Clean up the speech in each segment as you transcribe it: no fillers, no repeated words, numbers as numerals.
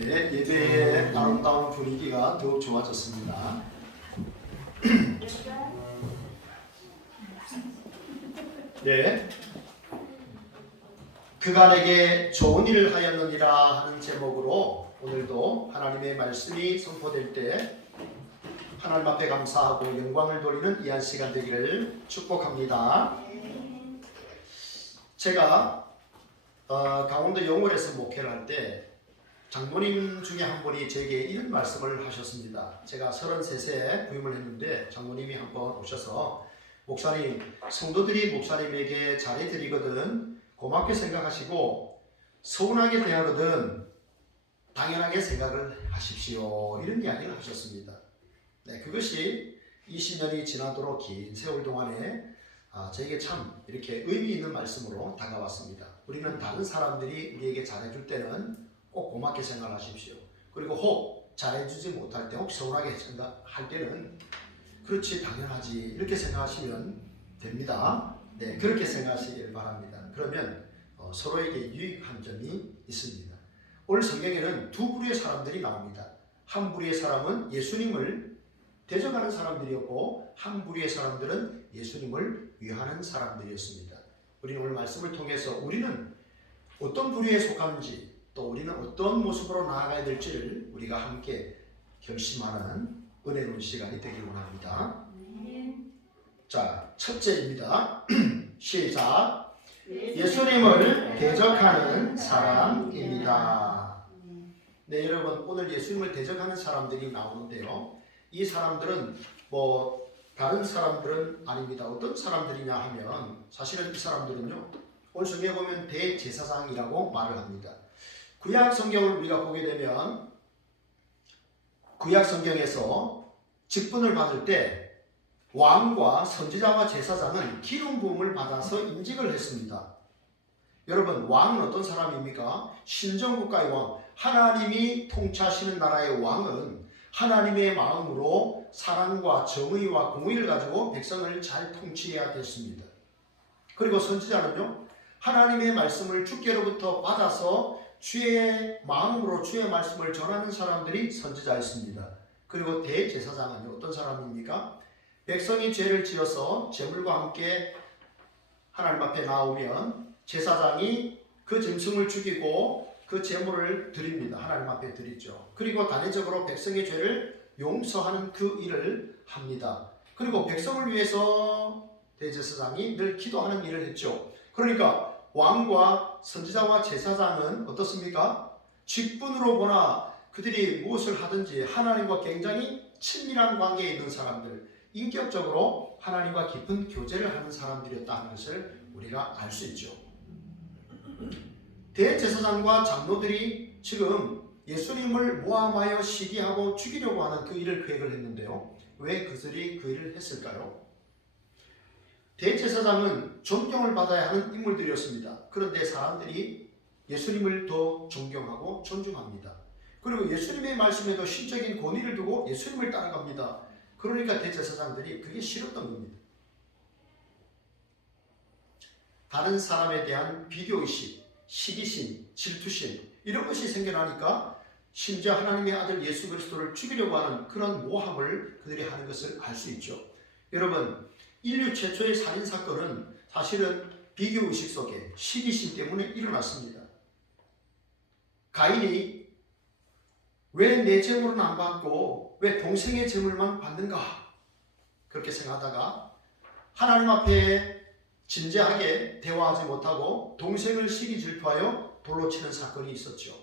네, 예배의 아름다운 분위기가 더욱 좋아졌습니다. 네, 그간에게 좋은 일을 하였느니라 하는 제목으로 오늘도 하나님의 말씀이 선포될 때 하나님 앞에 감사하고 영광을 돌리는 이 한 시간 되기를 축복합니다. 제가 강원도 영월에서 목회를 할 때 장모님 중에 한 분이 제게 이런 말씀을 하셨습니다. 제가 33세에 부임을 했는데 장모님이 한 번 오셔서 목사님, 성도들이 목사님에게 잘해드리거든 고맙게 생각하시고 서운하게 대하거든 당연하게 생각을 하십시오. 이런 이야기를 하셨습니다. 네, 그것이 20년이 지나도록 긴 세월 동안에 저에게 참 이렇게 의미 있는 말씀으로 다가왔습니다. 우리는 다른 사람들이 우리에게 잘해줄 때는 꼭 고맙게 생각하십시오. 그리고 혹 잘해주지 못할 때, 혹 서운하게 생각할 때는 그렇지 당연하지 이렇게 생각하시면 됩니다. 네, 그렇게 생각하시길 바랍니다. 그러면 서로에게 유익한 점이 있습니다. 오늘 성경에는 두 부류의 사람들이 나옵니다. 한 부류의 사람은 예수님을 대적하는 사람들이었고 한 부류의 사람들은 예수님을 위하는 사람들이었습니다. 우리는 오늘 말씀을 통해서 우리는 어떤 부류에 속하는지 또 우리는 어떤 모습으로 나아가야 될지를 우리가 함께 결심하는 은혜로운 시간이 되길 원합니다. 자, 첫째입니다. 시작. 예수님을 대적하는 사람입니다. 네, 여러분, 오늘 예수님을 대적하는 사람들이 나오는데요. 이 사람들은 다른 사람들은 아닙니다. 어떤 사람들이냐 하면 사실은 이 사람들은요, 오늘 성경에 보면 대제사장이라고 말을 합니다. 구약 성경을 우리가 보게 되면 구약 성경에서 직분을 받을 때 왕과 선지자와 제사장은 기름 부음을 받아서 임직을 했습니다. 여러분, 왕은 어떤 사람입니까? 신정국가의 왕, 하나님이 통치하시는 나라의 왕은 하나님의 마음으로 사랑과 정의와 공의를 가지고 백성을 잘 통치해야 됐습니다. 그리고 선지자는요, 하나님의 말씀을 주께로부터 받아서 주의 마음으로 주의 말씀을 전하는 사람들이 선지자였습니다. 그리고 대제사장은 어떤 사람입니까? 백성이 죄를 지어서 제물과 함께 하나님 앞에 나오면 제사장이 그 짐승을 죽이고 그 제물을 드립니다. 하나님 앞에 드리죠. 그리고 단회적으로 백성의 죄를 용서하는 그 일을 합니다. 그리고 백성을 위해서 대제사장이 늘 기도하는 일을 했죠. 그러니까 왕과 선지자와 제사장은 어떻습니까? 직분으로 보나 그들이 무엇을 하든지 하나님과 굉장히 친밀한 관계에 있는 사람들, 인격적으로 하나님과 깊은 교제를 하는 사람들이었다는 것을 우리가 알 수 있죠. 대제사장과 장로들이 지금 예수님을 모함하여 시기하고 죽이려고 하는 그 일을 계획을 했는데요. 왜 그들이 그 일을 했을까요? 대제사장은 존경을 받아야 하는 인물들이었습니다. 그런데 사람들이 예수님을 더 존경하고 존중합니다. 그리고 예수님의 말씀에도 신적인 권위를 두고 예수님을 따라갑니다. 그러니까 대제사장들이 그게 싫었던 겁니다. 다른 사람에 대한 비교의식, 시기심, 질투심 이런 것이 생겨나니까 심지어 하나님의 아들 예수 그리스도를 죽이려고 하는 그런 모함을 그들이 하는 것을 알 수 있죠. 여러분, 인류 최초의 살인사건은 사실은 비교의식 속에 시기심 때문에 일어났습니다. 가인이 왜 내 재물은 안 받고 왜 동생의 재물만 받는가? 그렇게 생각하다가 하나님 앞에 진지하게 대화하지 못하고 동생을 시기 질투하여 돌로 치는 사건이 있었죠.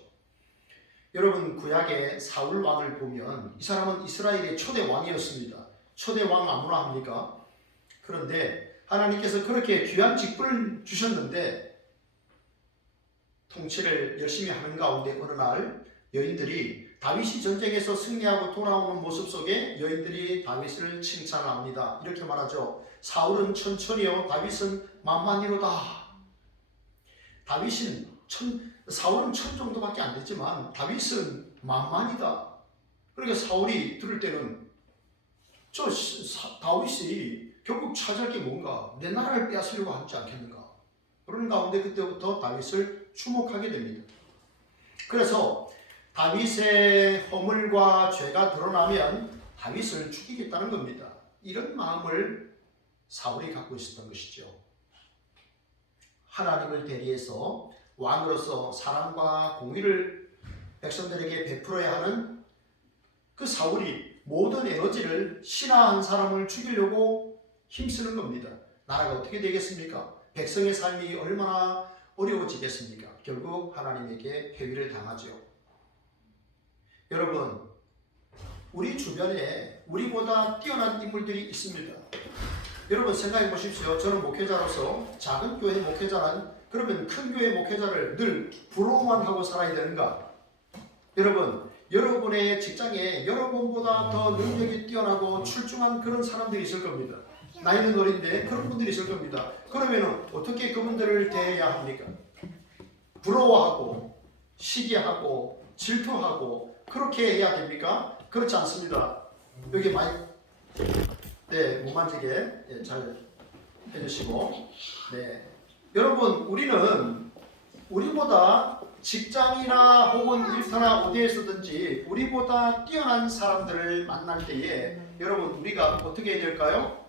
여러분, 구약의 사울 왕을 보면 이 사람은 이스라엘의 초대 왕이었습니다. 초대 왕 아무나 합니까? 그런데 하나님께서 그렇게 귀한 직분을 주셨는데 통치를 열심히 하는 가운데 어느 날 여인들이 다윗이 전쟁에서 승리하고 돌아오는 모습 속에 여인들이 다윗을 칭찬합니다. 이렇게 말하죠. 사울은 천천히요, 다윗은 만만히로다. 사울은 천 정도밖에 안 됐지만 다윗은 만만이다. 그러니까 사울이 들을 때는 다윗이 결국 차지할 게 뭔가, 내 나라를 빼앗으려고 하지 않겠는가. 그런 가운데 그때부터 다윗을 주목하게 됩니다. 그래서 다윗의 허물과 죄가 드러나면 다윗을 죽이겠다는 겁니다. 이런 마음을 사울이 갖고 있었던 것이죠. 하나님을 대리해서 왕으로서 사랑과 공의를 백성들에게 베풀어야 하는 그 사울이 모든 에너지를 신하 한 사람을 죽이려고 힘쓰는 겁니다. 나라가 어떻게 되겠습니까? 백성의 삶이 얼마나 어려워지겠습니까? 결국 하나님에게 패위를 당하죠. 여러분, 우리 주변에 우리보다 뛰어난 인물들이 있습니다. 여러분 생각해 보십시오. 저는 목회자로서 작은 교회 목회자란 그러면 큰 교회 목회자를 늘 부러워만 하고 살아야 되는가? 여러분, 여러분의 직장에 여러분보다 더 능력이 뛰어나고 출중한 그런 사람들이 있을 겁니다. 나이는 어린데 그런 분들이 있을 겁니다. 그러면 어떻게 그분들을 대해야 합니까? 부러워하고 시기하고 질투하고 그렇게 해야 됩니까? 그렇지 않습니다. 여기 마이크 못 만지게 잘 해주시고 여러분, 우리는 우리보다 직장이나 혹은 일터나 어디에서든지 우리보다 뛰어난 사람들을 만날 때에 여러분 우리가 어떻게 해야 될까요?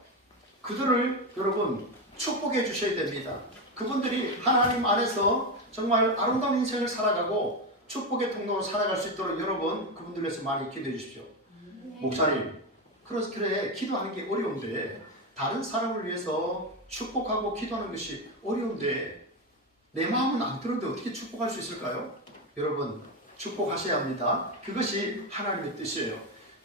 그들을 여러분 축복해 주셔야 됩니다. 그분들이 하나님 안에서 정말 아름다운 인생을 살아가고 축복의 통로로 살아갈 수 있도록 여러분 그분들 위해서 많이 기도해 주십시오. 목사님, 그래 기도하는 게 어려운데 다른 사람을 위해서 축복하고 기도하는 것이 어려운데 내 마음은 안 들었는데 어떻게 축복할 수 있을까요? 여러분 축복하셔야 합니다. 그것이 하나님의 뜻이에요.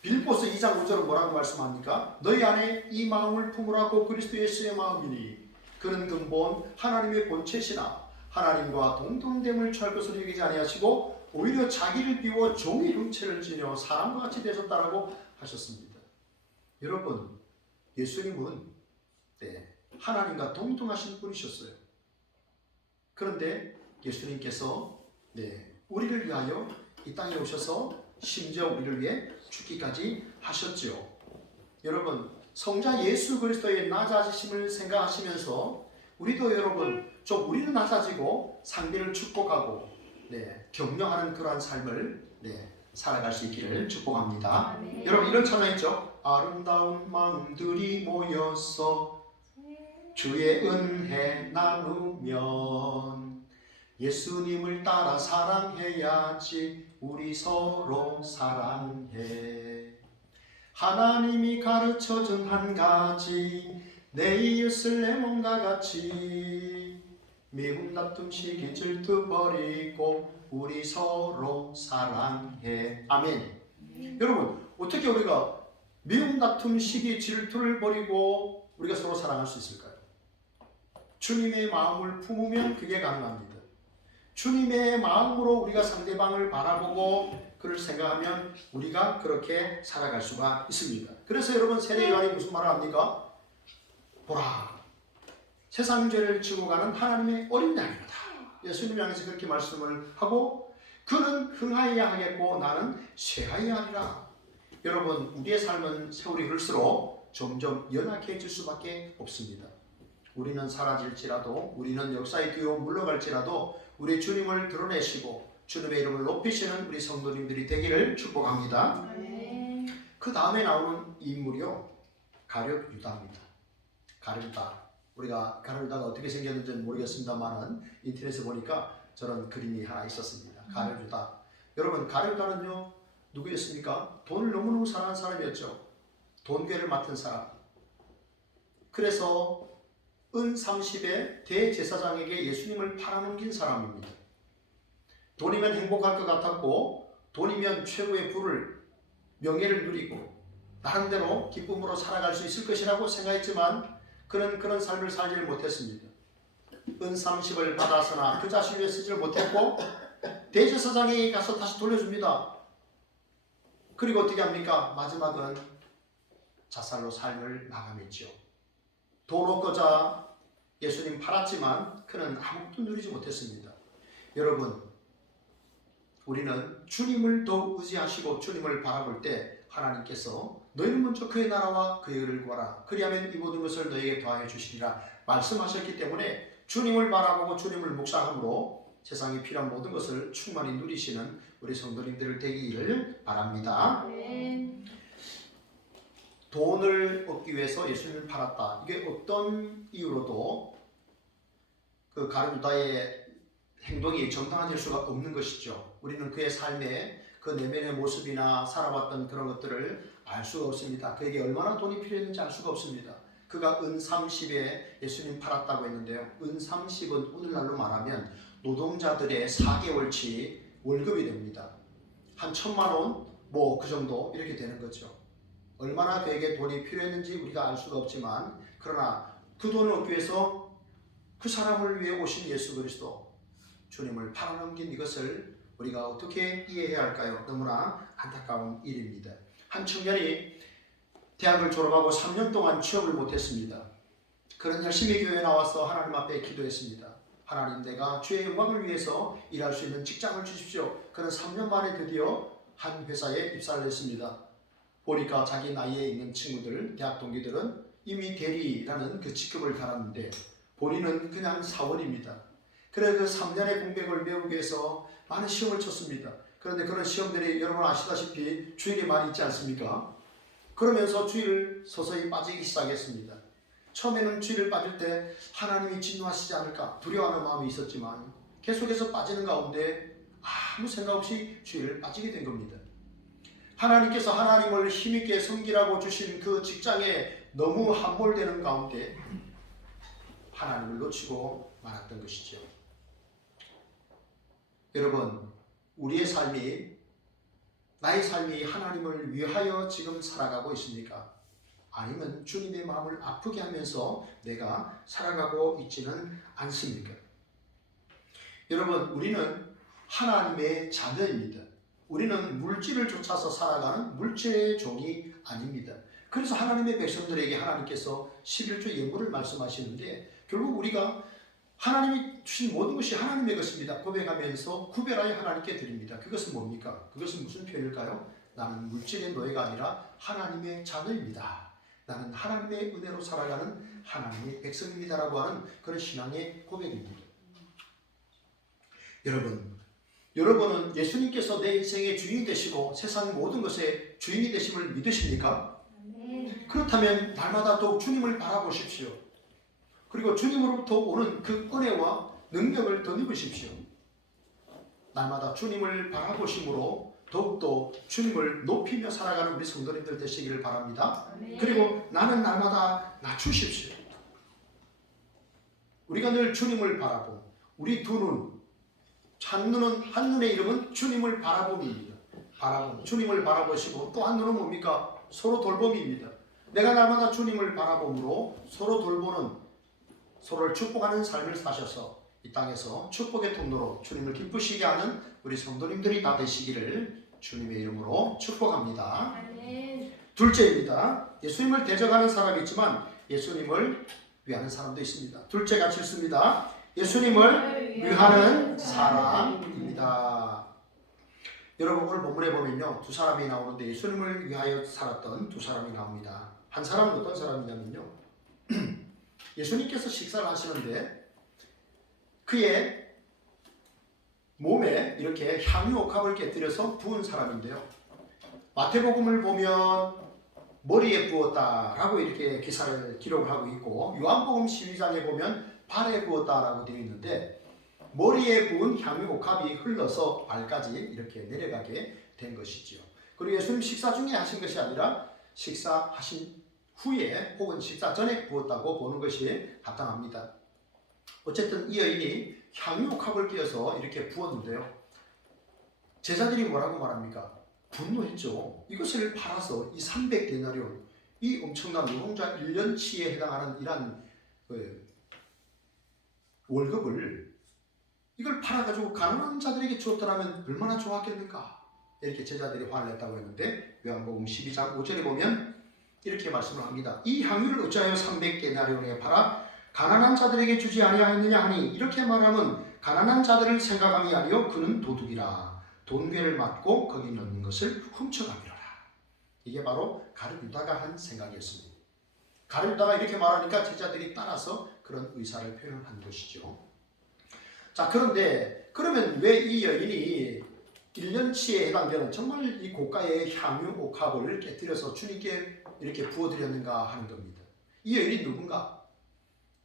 빌립보서 2장 5절은 뭐라고 말씀합니까? 너희 안에 이 마음을 품으라고 그리스도 예수의 마음이니 그는 근본 하나님의 본체시나 하나님과 동등됨을 취할 것으로 여기지 아니하시고 오히려 자기를 비워 종의 형체를 지녀 사람과 같이 되셨다라고 하셨습니다. 여러분, 예수님은 하나님과 동등하신 분이셨어요. 그런데 예수님께서 우리를 위하여 이 땅에 오셔서 심지어 우리를 위해 죽기까지 하셨죠. 여러분, 성자 예수 그리스도의 낮아지심을 생각하시면서 우리도 여러분 좀 우리는 낮아지고 상대를 축복하고 격려하는 그러한 삶을 살아갈 수 있기를 축복합니다. 여러분 이런 찬양 있죠? 아름다운 마음들이 모여서 주의 은혜 나누면 예수님을 따라 사랑해야지. 우리 서로 사랑해. 하나님이 가르쳐준 한 가지 내 이웃을 내 몸과 같이 미움 다툼 시기 질투 버리고 우리 서로 사랑해. 아멘. 여러분 어떻게 우리가 미움 다툼 시기 질투를 버리고 우리가 서로 사랑할 수 있을까요? 주님의 마음을 품으면 그게 가능합니다. 주님의 마음으로 우리가 상대방을 바라보고 그를 생각하면 우리가 그렇게 살아갈 수가 있습니다. 그래서 여러분 세례요한이 무슨 말을 합니까? 보라, 세상 죄를 지고 가는 하나님의 어린 양이로다. 예수님 향해서 그렇게 말씀을 하고 그는 흥하여야 하겠고 나는 쇠하여야 하리라. 여러분 우리의 삶은 세월이 흐를수록 점점 연약해질 수밖에 없습니다. 우리는 사라질지라도 우리는 역사의 뒤로 물러갈지라도 우리 주님을 드러내시고 주님의 이름을 높이시는 우리 성도님들이 되기를 축복합니다. 그 다음에 나오는 인물이요 가룟 유다입니다. 가룟 유다. 우리가 가룟 유다가 어떻게 생겼는지는 모르겠습니다만은 인터넷에 보니까 저런 그림이 하나 있었습니다. 가룟 유다. 여러분 가룟 유다는요 누구였습니까? 돈을 너무너무 사랑하는 사람이었죠. 돈괴를 맡은 사람. 그래서 은 30에 대제사장에게 예수님을 팔아넘긴 사람입니다. 돈이면 행복할 것 같았고 돈이면 최고의 부를 명예를 누리고 나름대로 기쁨으로 살아갈 수 있을 것이라고 생각했지만 그는 그런 삶을 살지를 못했습니다. 은 30을 받아서나 그 자신을 위해 쓰지를 못했고 대제사장에게 가서 다시 돌려줍니다. 그리고 어떻게 합니까? 마지막은 자살로 삶을 마감했죠. 돈 없고자 예수님 팔았지만 그는 아무것도 누리지 못했습니다. 여러분 우리는 주님을 더욱 의지하시고 주님을 바라볼 때 하나님께서 너희는 먼저 그의 나라와 그의 의를 구하라. 그리하면 이 모든 것을 너희에게 더하여 주시리라 말씀하셨기 때문에 주님을 바라보고 주님을 묵상함으로 세상에 필요한 모든 것을 충만히 누리시는 우리 성도님들 되기를 바랍니다. 돈을 얻기 위해서 예수님을 팔았다. 이게 어떤 이유로도 그 가룟 유다의 행동이 정당화될 수가 없는 것이죠. 우리는 그의 삶에 그 내면의 모습이나 살아왔던 그런 것들을 알 수가 없습니다. 그에게 얼마나 돈이 필요했는지 알 수가 없습니다. 그가 은 30에 예수님 팔았다고 했는데요. 은 30은 오늘날로 말하면 노동자들의 4개월치 월급이 됩니다. 한 1,000만 원 뭐 그 정도 이렇게 되는 거죠. 얼마나 그에게 돈이 필요했는지 우리가 알 수가 없지만 그러나 그 돈을 얻기 위해서 그 사람을 위해 오신 예수 그리스도 주님을 팔아넘긴 이것을 우리가 어떻게 이해해야 할까요? 너무나 안타까운 일입니다. 한 청년이 대학을 졸업하고 3년 동안 취업을 못했습니다. 그는 열심히 교회에 나와서 하나님 앞에 기도했습니다. 하나님, 내가 주의 영광을 위해서 일할 수 있는 직장을 주십시오. 그는 3년 만에 드디어 한 회사에 입사를 했습니다. 보니까 자기 나이에 있는 친구들, 대학 동기들은 이미 대리라는 그 직급을 달았는데 본인은 그냥 사원입니다. 그래 그 3년의 공백을 메우기 위해서 많은 시험을 쳤습니다. 그런데 그런 시험들이 여러분 아시다시피 주일에 많이 있지 않습니까? 그러면서 주일을 서서히 빠지기 시작했습니다. 처음에는 주일을 빠질 때 하나님이 진노하시지 않을까 두려워하는 마음이 있었지만 계속해서 빠지는 가운데 아무 생각 없이 주일을 빠지게 된 겁니다. 하나님께서 하나님을 힘있게 섬기라고 주신 그 직장에 너무 함몰되는 가운데 하나님을 놓치고 말았던 것이죠. 여러분, 우리의 삶이, 나의 삶이 하나님을 위하여 지금 살아가고 있습니까? 아니면 주님의 마음을 아프게 하면서 내가 살아가고 있지는 않습니까? 여러분, 우리는 하나님의 자녀입니다. 우리는 물질을 쫓아서 살아가는 물질의 종이 아닙니다. 그래서 하나님의 백성들에게 하나님께서 11조 예물을 말씀하시는데 결국 우리가 하나님이 주신 모든 것이 하나님의 것입니다. 고백하면서 구별하여 하나님께 드립니다. 그것은 뭡니까? 그것은 무슨 표현일까요? 나는 물질의 노예가 아니라 하나님의 자녀입니다. 나는 하나님의 은혜로 살아가는 하나님의 백성입니다라고 하는 그런 신앙의 고백입니다. 여러분은 예수님께서 내 인생의 주인이 되시고 세상 모든 것의 주인이 되심을 믿으십니까? 그렇다면 날마다 더욱 주님을 바라보십시오. 그리고 주님으로부터 오는 그 은혜와 능력을 덧입으십시오. 날마다 주님을 바라보심으로 더욱더 주님을 높이며 살아가는 우리 성도님들 되시기를 바랍니다. 그리고 나는 날마다 낮추십시오. 우리가 늘 주님을 바라보, 우리 두 눈, 한눈은 한눈의 이름은 주님을 바라봄입니다. 주님을 바라보시고 또 한눈은 뭡니까? 서로 돌봄입니다. 내가 날마다 주님을 바라봄으로 서로 돌보는, 서로를 축복하는 삶을 사셔서 이 땅에서 축복의 통로로 주님을 기쁘시게 하는 우리 성도님들이 다 되시기를 주님의 이름으로 축복합니다. 둘째입니다. 예수님을 대적하는 사람이 있지만 예수님을 위하는 사람도 있습니다. 둘째 같이 읽습니다. 예수님을 위하는 사람입니다. 여러분 오늘 본문에 보면요, 두 사람이 나오는데 예수님을 위하여 살았던 두 사람이 나옵니다. 한 사람은 어떤 사람이냐면요, 예수님께서 식사를 하시는데 그의 몸에 이렇게 향유옥합을 깨뜨려서 부은 사람인데요, 마태복음을 보면 머리에 부었다라고 이렇게 기사를 기록을 하고 있고 요한복음 12장에 보면 발에 부었다라고 되어 있는데 머리에 부은 향유옥합이 흘러서 발까지 이렇게 내려가게 된 것이죠. 그리고 예수님 식사 중에 하신 것이 아니라 식사하신 후에 혹은 식사 전에 부었다고 보는 것이 합당합니다. 어쨌든 이 여인이 향유옥합을 끼워서 이렇게 부었는데요, 제자들이 뭐라고 말합니까? 분노했죠. 이것을 팔아서 이 300데나리온, 이 엄청난 노동자 1년치에 해당하는 이러한 월급을 이걸 팔아가지고 가난한 자들에게 주었더라면 얼마나 좋았겠는가. 이렇게 제자들이 화를 냈다고 했는데 요한복음 12장 5절에 보면 이렇게 말씀을 합니다. 이 향유를 어찌하여 300데나리온에 팔아 가난한 자들에게 주지 아니하였느냐 하니, 이렇게 말하면 가난한 자들을 생각함이 아니요 그는 도둑이라 돈괴를 맞고 거기 넣는 것을 훔쳐가미로라. 이게 바로 가룟 유다가 한 생각이었습니다. 가룟 유다가 이렇게 말하니까 제자들이 따라서 그런 의사를 표현한 것이죠. 자, 그런데 그러면 왜 이 여인이 1년치에 해당되는 정말 이 고가의 향유 옥합을 깨뜨려서 주님께 이렇게 부어드렸는가 하는 겁니다. 이 여인이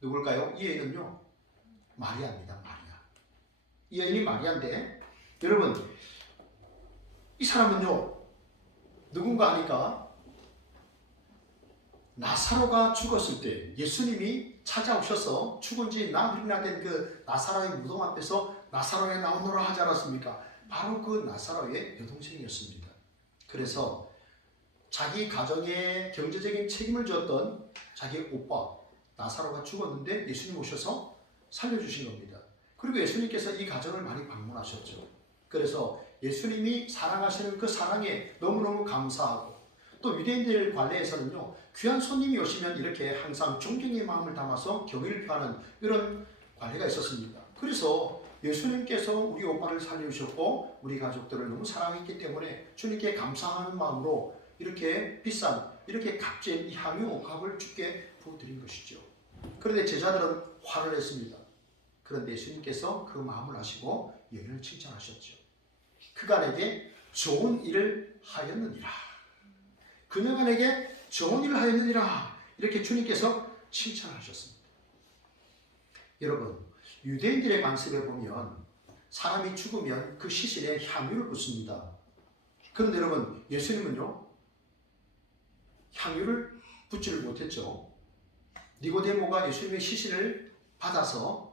누굴까요? 이 여인은요, 마리아입니다. 마리아. 이 여인이 마리아인데, 여러분, 이 사람은요, 누군가 하니까 나사로가 죽었을 때 예수님이 찾아오셔서 죽은 지 나흘이나 된 그 나사로의 무덤 앞에서 나사로에 나오노라 하지 않았습니까? 바로 그 나사로의 여동생이었습니다. 그래서 자기 가정에 경제적인 책임을 졌던 자기 오빠 나사로가 죽었는데 예수님 오셔서 살려주신 겁니다. 그리고 예수님께서 이 가정을 많이 방문하셨죠. 그래서 예수님이 사랑하시는 그 사랑에 너무너무 감사하고, 또 유대인들 관례에서는요, 귀한 손님이 오시면 이렇게 항상 존경의 마음을 담아서 경의를 표하는 이런 관례가 있었습니다. 그래서 예수님께서 우리 오빠를 살려주셨고 우리 가족들을 너무 사랑했기 때문에 주님께 감사하는 마음으로 이렇게 비싼, 이렇게 값진 이 향유 옥합을 주께 부어드린 것이죠. 그런데 제자들은 화를 냈습니다. 그런데 예수님께서 그 마음을 아시고 여인을 칭찬하셨죠. 그가 내게 좋은 일을 하였느니라. 그녀가 내게 좋은 일을 하였느니라. 이렇게 주님께서 칭찬하셨습니다. 여러분, 유대인들의 관습에 보면 사람이 죽으면 그 시신에 향유를 붓습니다. 그런데 여러분, 예수님은요, 향유를 붓지를 못했죠. 니고데모가 예수님의 시신을 받아서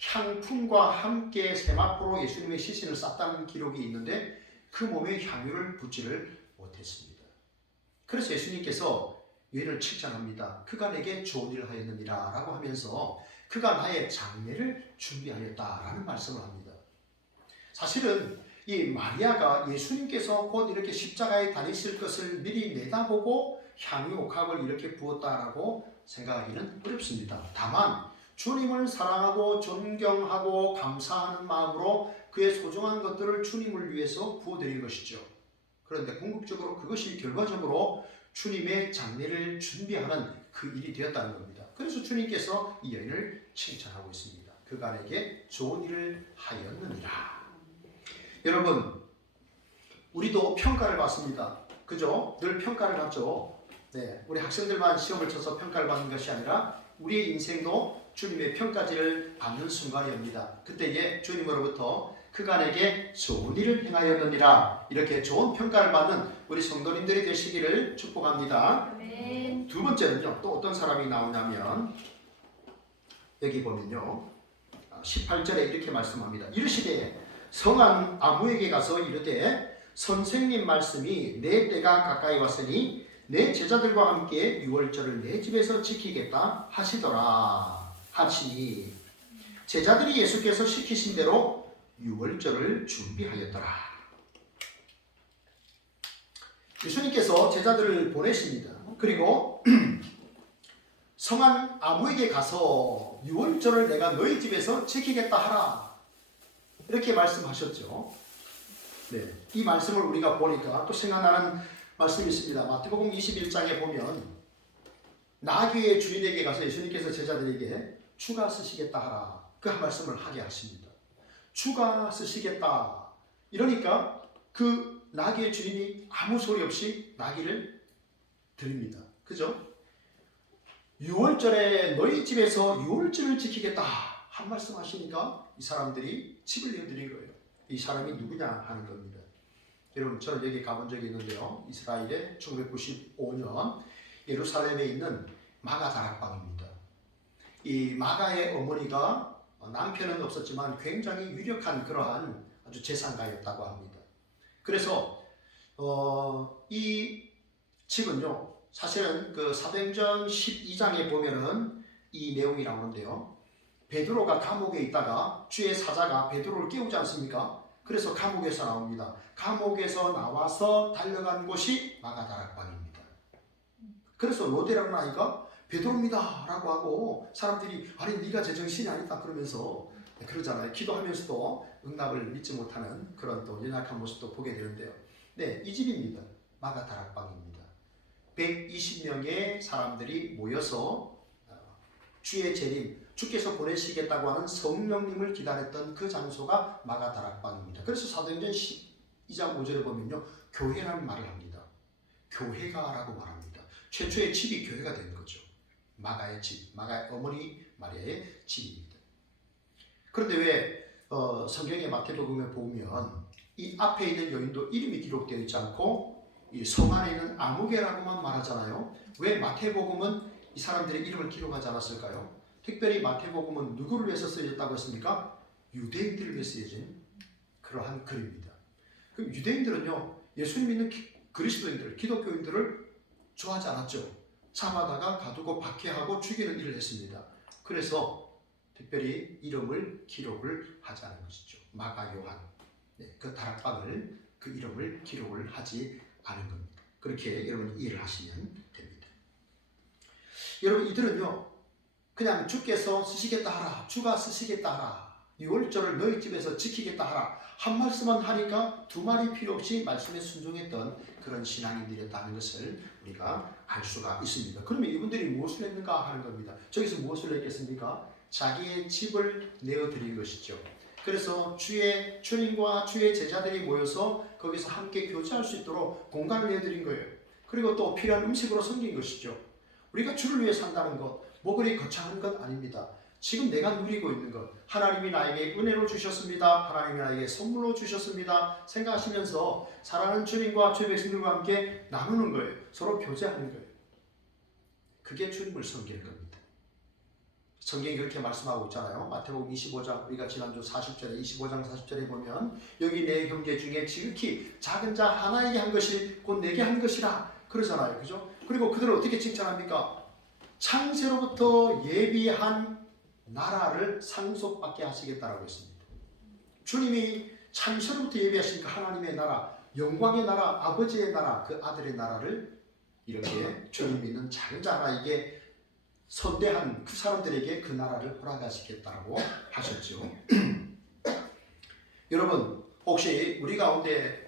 향품과 함께 세마포로 예수님의 시신을 쌌다는 기록이 있는데 그 몸에 향유를 붓지를 못했습니다. 그래서 예수님께서 여인을 칭찬합니다. 그가 내게 좋은 일을 하였느니라 라고 하면서 그가 나의 장례를 준비하였다라는 말씀을 합니다. 사실은 이 마리아가 예수님께서 곧 이렇게 십자가에 다니실 것을 미리 내다보고 향유 옥합을 이렇게 부었다라고 생각하기는 어렵습니다. 다만 주님을 사랑하고 존경하고 감사하는 마음으로 그의 소중한 것들을 주님을 위해서 부어드린 것이죠. 그런데 궁극적으로 그것이 결과적으로 주님의 장례를 준비하는 그 일이 되었다는 겁니다. 그래서 주님께서 이 여인을 칭찬하고 있습니다. 그가 내게 좋은 일을 하였느니라. 여러분, 우리도 평가를 받습니다. 그죠? 늘 평가를 받죠. 네, 우리 학생들만 시험을 쳐서 평가를 받는 것이 아니라 우리의 인생도 주님의 평가지를 받는 순간이 옵니다. 그때에 주님으로부터 그가 내게 좋은 일을 행하였느니라, 이렇게 좋은 평가를 받는 우리 성도님들이 되시기를 축복합니다. 아멘. 두 번째는요, 또 어떤 사람이 나오냐면 여기 보면요, 18절에 이렇게 말씀합니다. 이르시되 성한 아무에게 가서 이르되 선생님 말씀이 내 때가 가까이 왔으니 내 제자들과 함께 유월절을 내 집에서 지키겠다 하시더라 하시니 제자들이 예수께서 시키신 대로 유월절을 준비하였더라. 예수님께서 제자들을 보내십니다. 그리고 성한 아무에게 가서 유월절을 내가 너희 집에서 지키겠다 하라, 이렇게 말씀하셨죠. 네, 이 말씀을 우리가 보니까 또 생각나는 말씀이 있습니다. 마태복음 21장에 보면 나귀의 주인에게 가서 예수님께서 제자들에게 주가 쓰시겠다 하라, 그 한 말씀을 하게 하십니다. 주가 쓰시겠다, 이러니까 그 나귀의 주인이 아무 소리 없이 나귀를 드립니다. 그죠? 유월절에 너희 집에서 유월절을 지키겠다 한 말씀 하시니까 이 사람들이 집을 내어드린 거예요. 이 사람이 누구냐 하는 겁니다. 여러분, 저는 여기 가본 적이 있는데요, 이스라엘의 1995년 예루살렘에 있는 마가 다락방입니다. 이 마가의 어머니가 남편은 없었지만 굉장히 유력한 그러한 아주 재산가였다고 합니다. 그래서 이 집은요, 사실은 그 사도행전 12장에 보면은 이 내용이 나오는데요, 베드로가 감옥에 있다가 주의 사자가 베드로를 깨우지 않습니까? 그래서 감옥에서 나옵니다. 감옥에서 나와서 달려간 곳이 마가다락방입니다. 그래서 로데라는 아이가 베드로입니다 라고 하고 사람들이 아니 네가 제정신이 아니다 그러면서 그러잖아요. 기도하면서도 응답을 믿지 못하는 그런 또 연약한 모습도 보게 되는데요. 네, 이 집입니다. 마가다락방입니다. 120명의 사람들이 모여서 주의 재림, 주께서 보내시겠다고 하는 성령님을 기다렸던 그 장소가 마가다락방입니다. 그래서 사도행전 12장 5절에 보면요, 교회라는 말을 합니다. 교회가라고 말합니다. 최초의 집이 교회가 된 거죠. 마가의 집, 마가의 어머니 마리아의 집입니다. 그런데 왜 성경의 마태복음에 보면 이 앞에 있는 여인도 이름이 기록되어 있지 않고 이 성 안에 있는 아무개라고만 말하잖아요. 왜 마태복음은 이 사람들의 이름을 기록하지 않았을까요? 특별히 마태복음은 누구를 위해서 쓰여졌다고 했습니까? 유대인들을 위해 쓰여진 그러한 글입니다. 그럼 유대인들은요, 예수님 믿는 그리스도인들, 기독교인들을 좋아하지 않았죠. 잡아다가 가두고 박해하고 죽이는 일을 했습니다. 그래서 특별히 이름을 기록을 하지 않은 것이죠. 마가, 요한, 그 다락방을 그 이름을 기록을 하지 않은 겁니다. 그렇게 여러분 이해를 하시면 됩니다. 여러분, 이들은요, 그냥 주께서 쓰시겠다 하라, 주가 쓰시겠다 하라, 유월절을 너희 집에서 지키겠다 하라 한 말씀만 하니까 두 말이 필요 없이 말씀에 순종했던 그런 신앙인들이었다는 것을 우리가 알 수가 있습니다. 그러면 이분들이 무엇을 했는가 하는 겁니다. 저기서 무엇을 했겠습니까? 자기의 집을 내어드린 것이죠. 그래서 주의 주님과 주의 제자들이 모여서 거기서 함께 교제할 수 있도록 공간을 내어드린 거예요. 그리고 또 필요한 음식으로 섬긴 것이죠. 우리가 주를 위해 산다는 것, 뭐 그리 거창한 것 아닙니다. 지금 내가 누리고 있는 것, 하나님이 나에게 은혜로 주셨습니다. 하나님이 나에게 선물로 주셨습니다. 생각하시면서 사랑하는 주님과 주의 백성들과 함께 나누는 거예요. 서로 교제하는 거예요. 그게 주님을 섬기는 겁니다. 성경이 그렇게 말씀하고 있잖아요. 마태복음 25장, 우리가 지난주 40절에 25장 40절에 보면 여기 내 형제 중에 지극히 작은 자 하나에게 한 것이 곧 내게 한 것이라 그러잖아요. 그죠? 그리고 그들을 어떻게 칭찬합니까? 창세로부터 예비한 나라를 상속받게 하시겠다라고 했습니다. 주님이 창세로부터 예비하시니까 하나님의 나라, 영광의 나라, 아버지의 나라, 그 아들의 나라를 이렇게 주님 믿는 작은 자 하나에게 선대한 그 사람들에게 그 나라를 허락하시겠다라고 하셨죠. 여러분, 혹시 우리 가운데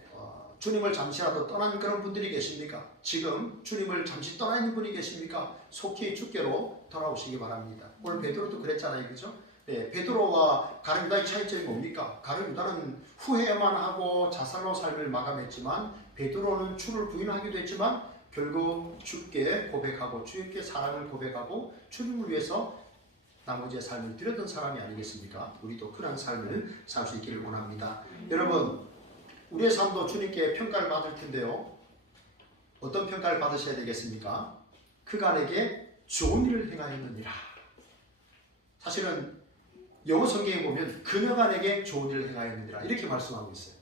주님을 잠시라도 떠난 그런 분들이 계십니까? 지금 주님을 잠시 떠나 있는 분이 계십니까? 속히 주께로 돌아오시기 바랍니다. 오늘 베드로도 그랬잖아요, 그죠? 네, 베드로와 가룟 유다의 차이점이 뭡니까? 가룟 유다는 후회만 하고 자살로 삶을 마감했지만 베드로는 주를 부인하기도 했지만 결국 주께 고백하고 주께 사랑을 고백하고 주님을 위해서 나머지의 삶을 드렸던 사람이 아니겠습니까? 우리도 그런 삶을 살 수 있기를 원합니다. 여러분, 우리의 삶도 주님께 평가를 받을 텐데요. 어떤 평가를 받으셔야 되겠습니까? 그간에게 좋은 일을 행하였느니라. 사실은 영어 성경에 보면 그녀간에게 좋은 일을 행하였느니라 이렇게 말씀하고 있어요.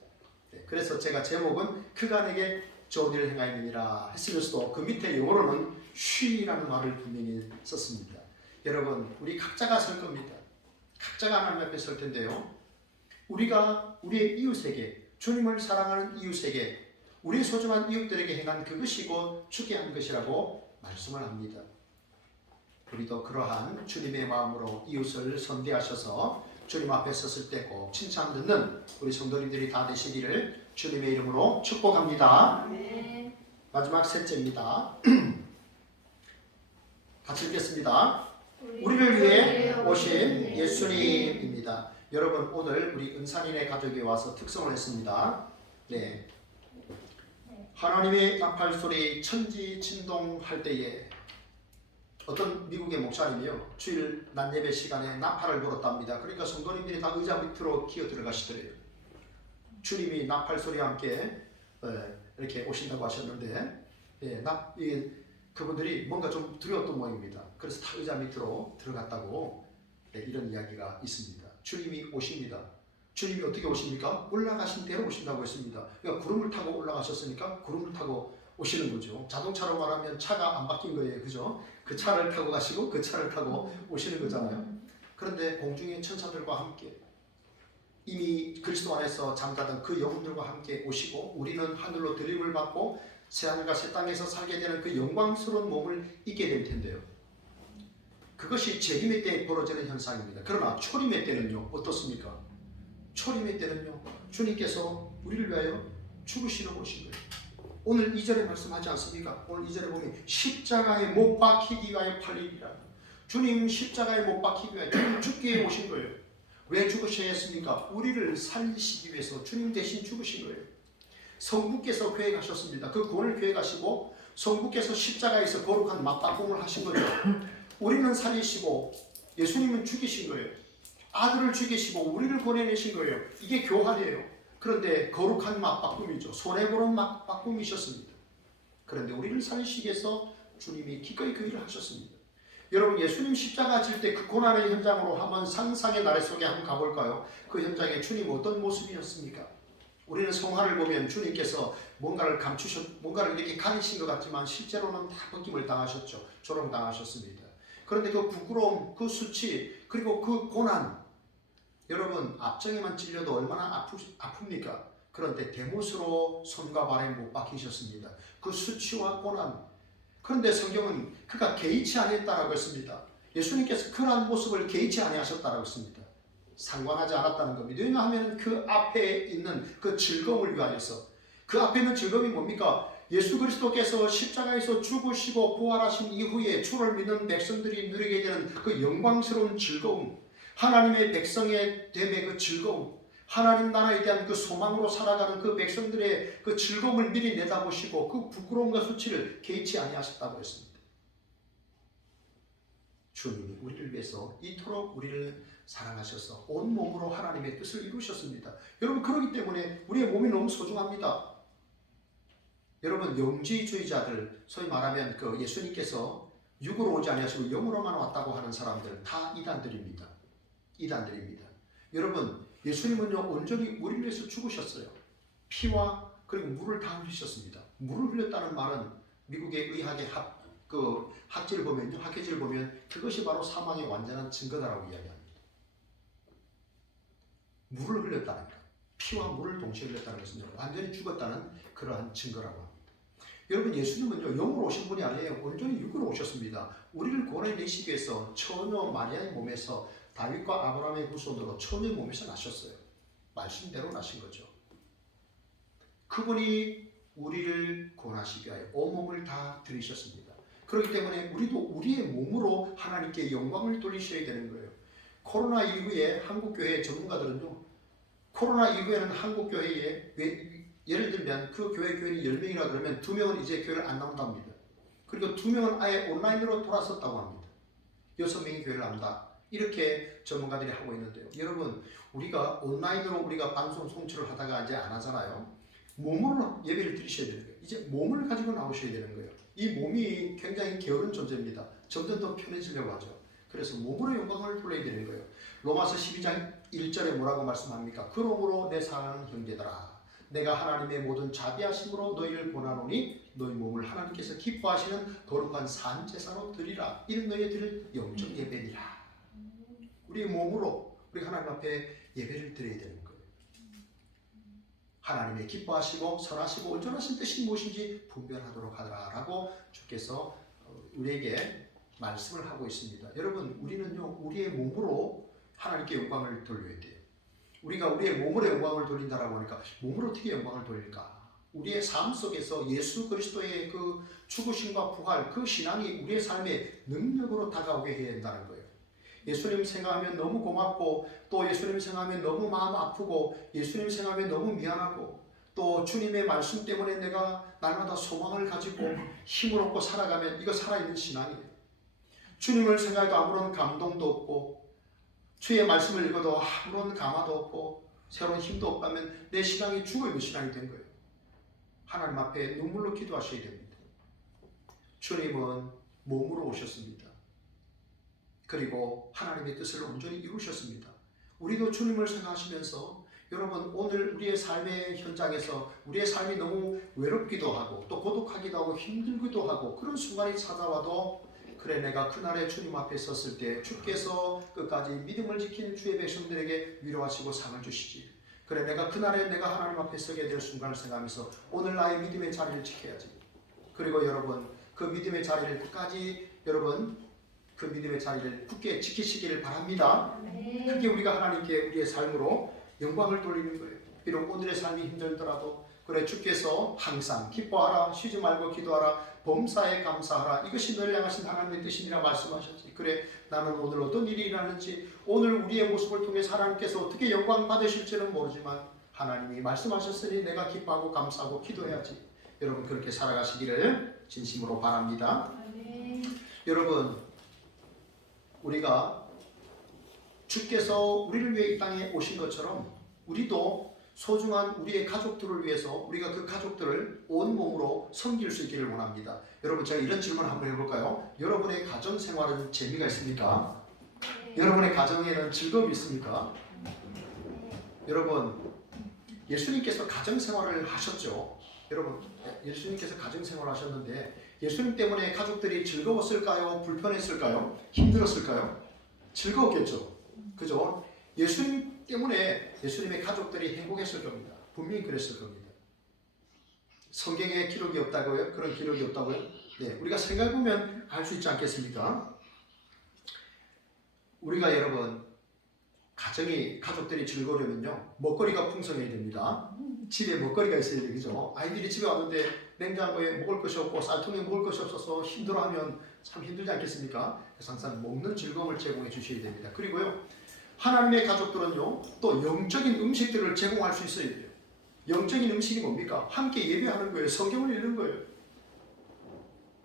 네, 그래서 제가 제목은 그간에게 좋은 일을 행하였느니라 했으면서도 그 밑에 영어로는 she라는 말을 분명히 썼습니다. 여러분, 우리 각자가 설 겁니다. 각자가 하나님 앞에 설 텐데요. 우리가 우리의 이웃에게, 주님을 사랑하는 이웃에게, 우리의 소중한 이웃들에게 행한 그것이 곧 주께 한 것이라고 말씀을 합니다. 우리도 그러한 주님의 마음으로 이웃을 선대하셔서 주님 앞에 섰을 때 꼭 칭찬 듣는 우리 성도님들이 다 되시기를 주님의 이름으로 축복합니다. 네. 마지막 셋째입니다. 같이 읽겠습니다. 우리를 위해 오신 예수님입니다. 여러분, 오늘 우리 은산인의 가족이 와서 특성을 했습니다. 네. 하나님의 나팔 소리 천지 진동할 때에 어떤 미국의 목사님이요, 주일 낮 예배 시간에 나팔을 불었답니다. 그러니까 성도님들이 다 의자 밑으로 기어 들어가시더래요. 주님이 나팔 소리와 함께 이렇게 오신다고 하셨는데, 그분들이 뭔가 좀 두려웠던 모양입니다. 그래서 다 의자 밑으로 들어갔다고 이런 이야기가 있습니다. 주님이 오십니다. 주님이 어떻게 오십니까? 올라가신 대로 오신다고 했습니다. 그러니까 구름을 타고 올라가셨으니까 구름을 타고 오시는 거죠. 자동차로 말하면 차가 안 바뀐 거예요. 그죠? 그 차를 타고 가시고 그 차를 타고 오시는 거잖아요. 그런데 공중의 천사들과 함께 이미 그리스도 안에서 잠자던 그 영혼들과 함께 오시고 우리는 하늘로 들림을 받고 새하늘과 새 땅에서 살게 되는 그 영광스러운 몸을 입게 될 텐데요. 그것이 재림의 때에 벌어지는 현상입니다. 그러나 초림의 때는요, 어떻습니까? 초림의 때는요, 주님께서 우리를 위하여 죽으시러 오신 거예요. 오늘 2절에 말씀하지 않습니까? 오늘 2절에 보면 십자가에 못 박히기 위하여 팔리리라. 주님 십자가에 못 박히기 위해 주님 죽기 위해 오신 거예요. 왜 죽으셔야 했습니까? 우리를 살리시기 위해서 주님 대신 죽으신 거예요. 성부께서 계획하셨습니다. 그 구원을 계획하시고 성부께서 십자가에서 거룩한 맞바꿈을 하신 거죠. 우리는 살리시고 예수님은 죽이신 거예요. 아들을 죽이시고 우리를 보내내신 거예요. 이게 교환이에요. 그런데 거룩한 맞바꿈이죠. 손해보는 맞바꿈이셨습니다. 그런데 우리를 살리시기 위해서 주님이 기꺼이 그 일을 하셨습니다. 여러분, 예수님 십자가 질 때 그 고난의 현장으로 한번 상상의 나래 속에 한번 가볼까요? 그 현장에 주님 어떤 모습이었습니까? 우리는 성화를 보면 주님께서 뭔가를 뭔가를 이렇게 가리신 것 같지만 실제로는 다 벗김을 당하셨죠. 조롱당하셨습니다. 그런데 그 부끄러움, 그 수치, 그리고 그 고난, 여러분 앞정에만 찔려도 얼마나 아픕니까? 그런데 대못으로 손과 발에 못 박히셨습니다. 그 수치와 고난. 그런데 성경은 그가 개의치 아니했다라고 했습니다. 예수님께서 그러한 모습을 개의치 아니하셨다라고 했습니다. 상관하지 않았다는 겁니다. 왜냐하면 그 앞에 있는 그 즐거움을 위하여서, 그 앞에 있는 즐거움이 뭡니까? 예수 그리스도께서 십자가에서 죽으시고 부활하신 이후에 주를 믿는 백성들이 누리게 되는 그 영광스러운 즐거움, 하나님의 백성의 됨의 그 즐거움, 하나님 나라에 대한 그 소망으로 살아가는 그 백성들의 그 즐거움을 미리 내다보시고 그 부끄러움과 수치를 개의치 아니하셨다고 했습니다. 주님이 우리를 위해서 이토록 우리를 사랑하셔서 온 몸으로 하나님의 뜻을 이루셨습니다. 여러분, 그렇기 때문에 우리의 몸이 너무 소중합니다. 여러분, 영지주의자들, 소위 말하면 그 예수님께서 육으로 오지 아니하시고 영으로만 왔다고 하는 사람들 다 이단들입니다. 이단들입니다. 여러분, 예수님은요 온전히 우리를 위해서 죽으셨어요. 피와 그리고 물을 다 흘리셨습니다. 물을 흘렸다는 말은 미국의 의학의 학계를 보면 그것이 바로 사망의 완전한 증거다라고 이야기합니다. 물을 흘렸다는 것, 피와 물을 동시에 흘렸다는 것은 완전히 죽었다는 그러한 증거라고 합니다. 여러분, 예수님은요 영으로 오신 분이 아니에요. 온전히 육으로 오셨습니다. 우리를 구원해내시기 위해서 처녀 마리아의 몸에서 다윗과 아브라함의 후손으로 처녀의 몸에서 나셨어요. 말씀대로 나신 거죠. 그분이 우리를 구원하시기 위하여 온몸을 다 들이셨습니다. 그렇기 때문에 우리도 우리의 몸으로 하나님께 영광을 돌리셔야 되는 거예요. 코로나 이후에 한국교회 전문가들은요, 코로나 이후에는 한국교회에 예를 들면 그 교인이 10명이라 그러면 2명은 이제 교회를 안 나온답니다. 그리고 2명은 아예 온라인으로 돌아섰다고 합니다. 6명이 교회를 나온다. 이렇게 전문가들이 하고 있는데요. 여러분, 우리가 온라인으로 우리가 방송 송출을 하다가 이제 안 하잖아요. 몸으로 예배를 드리셔야 되는 거예요. 이제 몸을 가지고 나오셔야 되는 거예요. 이 몸이 굉장히 게으른 존재입니다. 점점 더 편해지려고 하죠. 그래서 몸으로 영광을 돌려야 되는 거예요. 로마서 12장 1절에 뭐라고 말씀합니까? 그러므로 내 사랑하는 형제들아, 내가 하나님의 모든 자비하심으로 너희를 권하노니 너희 몸을 하나님께서 기뻐하시는 거룩한 산제사로 드리라. 이는 너희 드릴 영적 예배니라. 우리의 몸으로 우리 하나님 앞에 예배를 드려야 되는 거예요. 하나님의 기뻐하시고 선하시고 온전하신 뜻이 무엇인지 분별하도록 하라라고 주께서 우리에게 말씀을 하고 있습니다. 여러분, 우리는요 우리의 몸으로 하나님께 영광을 돌려야 돼요. 우리가 우리의 몸으로 영광을 돌린다라고 하니까 몸으로 어떻게 영광을 돌릴까? 우리의 삶 속에서 예수 그리스도의 그 죽으심과 부활, 그 신앙이 우리의 삶에 능력으로 다가오게 해야 된다는 거예요. 예수님 생각하면 너무 고맙고, 또 예수님 생각하면 너무 마음 아프고, 예수님 생각하면 너무 미안하고, 또 주님의 말씀 때문에 내가 날마다 소망을 가지고 힘을 얻고 살아가면 이거 살아있는 신앙이에요. 주님을 생각해도 아무런 감동도 없고, 주의 말씀을 읽어도 아무런 감화도 없고, 새로운 힘도 없다면 내 신앙이 죽어있는 신앙이 된 거예요. 하나님 앞에 눈물로 기도하셔야 됩니다. 주님은 몸으로 오셨습니다. 그리고 하나님의 뜻을 온전히 이루셨습니다. 우리도 주님을 생각하시면서 여러분, 오늘 우리의 삶의 현장에서 우리의 삶이 너무 외롭기도 하고 또 고독하기도 하고 힘들기도 하고 그런 순간이 찾아와도, 그래 내가 그날에 주님 앞에 섰을 때 주께서 끝까지 믿음을 지킨 주의 백성들에게 위로하시고 상을 주시지. 그래 내가 그날에 내가 하나님 앞에 서게 될 순간을 생각하면서 오늘 나의 믿음의 자리를 지켜야지. 그리고 여러분, 그 믿음의 자리를 끝까지 그 믿음의 자리를 굳게 지키시기를 바랍니다. 그게 우리가 하나님께 우리의 삶으로 영광을 돌리는 거예요. 비록 오늘의 삶이 힘들더라도 그래 주께서 항상 기뻐하라 쉬지 말고 기도하라 범사에 감사하라 이것이 너를 향하신 하나님의 뜻이니라 말씀하셨지. 그래 나는 오늘 어떤 일이 일어나는지 오늘 우리의 모습을 통해서 하나님께서 어떻게 영광 받으실지는 모르지만 하나님이 말씀하셨으니 내가 기뻐하고 감사하고 기도해야지. 여러분 그렇게 살아가시기를 진심으로 바랍니다. 여러분 우리가 주께서 우리를 위해 이 땅에 오신 것처럼 우리도 소중한 우리의 가족들을 위해서 우리가 그 가족들을 온몸으로 섬길 수 있기를 원합니다. 여러분 제가 이런 질문 한번 해볼까요? 여러분의 가정 생활은 재미가 있습니까? 여러분의 가정에는 즐거움이 있습니까? 여러분 예수님께서 가정 생활을 하셨죠. 여러분 예수님께서 가정 생활을 하셨는데 예수님 때문에 가족들이 즐거웠을까요? 불편했을까요? 힘들었을까요? 즐거웠겠죠. 그죠? 예수님 때문에 예수님의 가족들이 행복했을 겁니다. 분명히 그랬을 겁니다. 성경에 기록이 없다고요? 그런 기록이 없다고요? 네, 우리가 생각해보면 알 수 있지 않겠습니까? 우리가 여러분 가족들이 즐거우려면요 먹거리가 풍성해야 됩니다. 집에 먹거리가 있어야 돼요. 그죠? 아이들이 집에 왔는데 냉장고에 먹을 것이 없고 쌀통에 먹을 것이 없어서 힘들어하면 참 힘들지 않겠습니까? 그래서 항상 먹는 즐거움을 제공해 주셔야 됩니다. 그리고요 하나님의 가족들은요 또 영적인 음식들을 제공할 수 있어야 돼요. 영적인 음식이 뭡니까? 함께 예배하는 거예요. 성경을 읽는 거예요.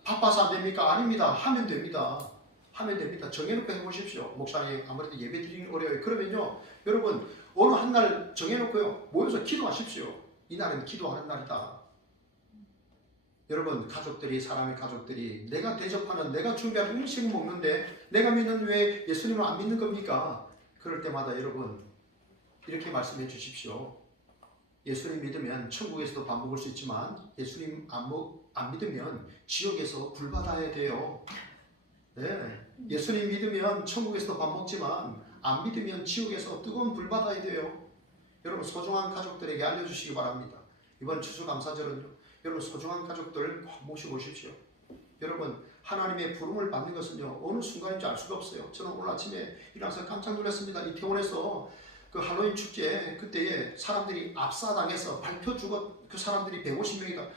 바빠서 안 됩니까? 아닙니다. 하면 됩니다. 하면 됩니다. 정해놓고 해보십시오. 목사님 아무래도 예배 드리는 어려워요. 그러면요 여러분 어느 한 날 정해놓고요 모여서 기도하십시오. 이날은 기도하는 날이다. 여러분 가족들이 사람의 가족들이 내가 대접하는 내가 준비한 음식을 먹는데 내가 믿는 왜 예수님을 안 믿는 겁니까? 그럴 때마다 여러분 이렇게 말씀해 주십시오. 예수님 믿으면 천국에서도 밥 먹을 수 있지만 예수님 안 믿으면 지옥에서 불 받아야 돼요. 네, 예수님 믿으면 천국에서도 밥 먹지만 안 믿으면 지옥에서 뜨거운 불 받아야 돼요. 여러분 소중한 가족들에게 알려주시기 바랍니다. 이번 추수감사절은요 여러분 소중한 가족들 꼭 모시고 오십시오. 여러분 하나님의 부름을 받는 것은요 어느 순간인지 알 수가 없어요. 저는 오늘 아침에 일어나서 깜짝 놀랐습니다. 이태원에서 그 할로윈 축제 그때에 사람들이 압사당해서 발표 죽어 그 사람들이 150명이다.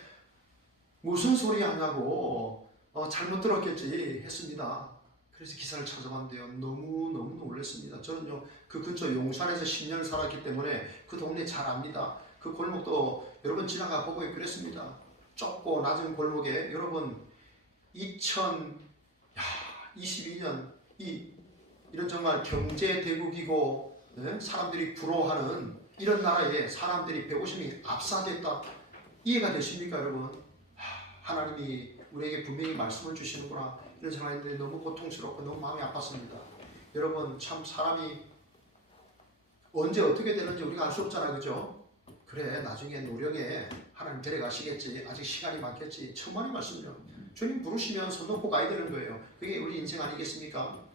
무슨 소리 하냐고 잘못 들었겠지 했습니다. 그래서 기사를 찾아봤는데요 너무 놀랐습니다. 저는요 그 근처 용산에서 10년 살았기 때문에 그 동네 잘 압니다. 그 골목도 여러 번 지나가 보고 그랬습니다. 좁고 낮은 골목에 여러분 2022년 이런 정말 경제 대국이고 사람들이 부러워하는 이런 나라에 사람들이 150명이 압사됐다. 이해가 되십니까 여러분? 하나님이 우리에게 분명히 말씀을 주시는구나 이런 생각했는데 너무 고통스럽고 너무 마음이 아팠습니다. 여러분 참 사람이 언제 어떻게 되는지 우리가 알 수 없잖아요. 그죠? 그래 나중에 노령에 하나님 데려가시겠지. 아직 시간이 많겠지. 천만의 말씀이요. 주님 부르시면 손 놓고 가야 되는 거예요. 그게 우리 인생 아니겠습니까?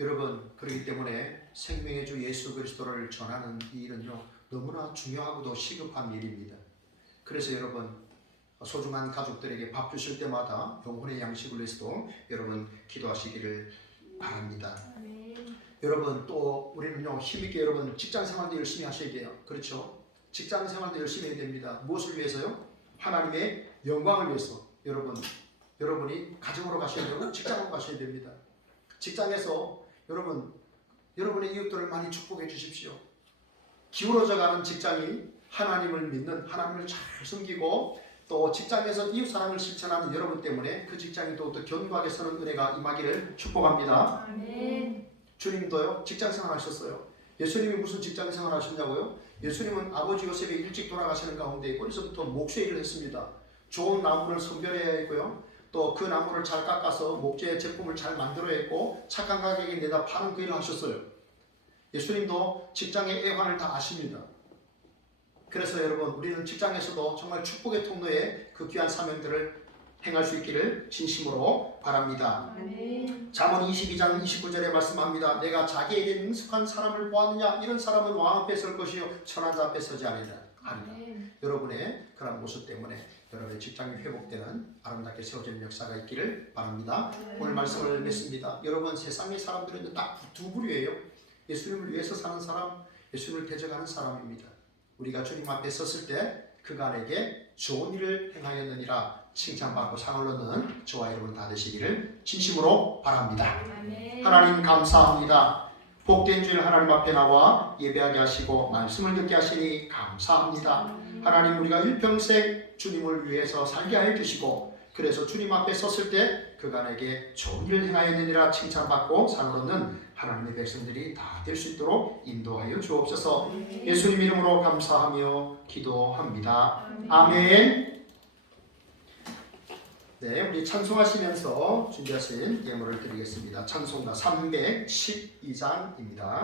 여러분 그렇기 때문에 생명의 주 예수 그리스도를 전하는 이 일은요 너무나 중요하고도 시급한 일입니다. 그래서 여러분 소중한 가족들에게 밥 주실 때마다 영혼의 양식을 위해서도 여러분 기도하시기를 바랍니다. 여러분 또 우리는요 힘있게 여러분 직장생활도 열심히 하셔야 돼요. 그렇죠? 직장생활도 열심히 해야 됩니다. 무엇을 위해서요? 하나님의 영광을 위해서. 여러분이 가정으로 가셔야 되고 직장으로 가셔야 됩니다. 직장에서 여러분의 이웃들을 많이 축복해 주십시오. 기울어져 가는 직장이 하나님을 믿는 하나님을 잘 섬기고 또 직장에서 이웃 사랑을 실천하는 여러분 때문에 그 직장이 또 견고하게 서는 은혜가 임하기를 축복합니다. 아멘. 주님도요 직장생활 하셨어요. 예수님이 무슨 직장생활 하셨냐고요? 예수님은 아버지 요셉이 일찍 돌아가시는 가운데 거기서부터 목재 일을 했습니다. 좋은 나무를 선별해야 했고요. 또 그 나무를 잘 깎아서 목재 제품을 잘 만들어야 했고 착한 가격에 내다 파는 그 일을 하셨어요. 예수님도 직장의 애환을 다 아십니다. 그래서 여러분 우리는 직장에서도 정말 축복의 통로에 그 귀한 사명들을 행할 수 있기를 진심으로 바랍니다. 잠언 22장 29절에 말씀합니다. 내가 자기에게 능숙한 사람을 보았느냐 이런 사람은 왕 앞에 설 것이요 천한 자 앞에 서지 아니하리라. 여러분의 그런 모습 때문에 여러분의 직장이 회복되는 아름답게 세워지는 역사가 있기를 바랍니다. 오늘 말씀을 맺습니다. 여러분 세상의 사람들은 딱 두 부류예요. 예수님을 위해서 사는 사람, 예수님을 대적하는 사람입니다. 우리가 주님 앞에 섰을 때 그간에게 좋은 일을 행하였느니라 칭찬받고 상을 얻는 저와 여러분 다 되시기를 진심으로 바랍니다. 하나님 감사합니다. 복된 주일 하나님 앞에 나와 예배하게 하시고 말씀을 듣게 하시니 감사합니다. 하나님 우리가 일평생 주님을 위해서 살게 하여 주시고 그래서 주님 앞에 섰을 때 그간에게 좋은 일을 행하였느니라 칭찬받고 상을 얻는 하나님의 백성들이 다 될 수 있도록 인도하여 주옵소서. 예수님 이름으로 감사하며 기도합니다. 아멘. 네, 우리 찬송하시면서 준비하신 예물을 드리겠습니다. 찬송가 312장입니다.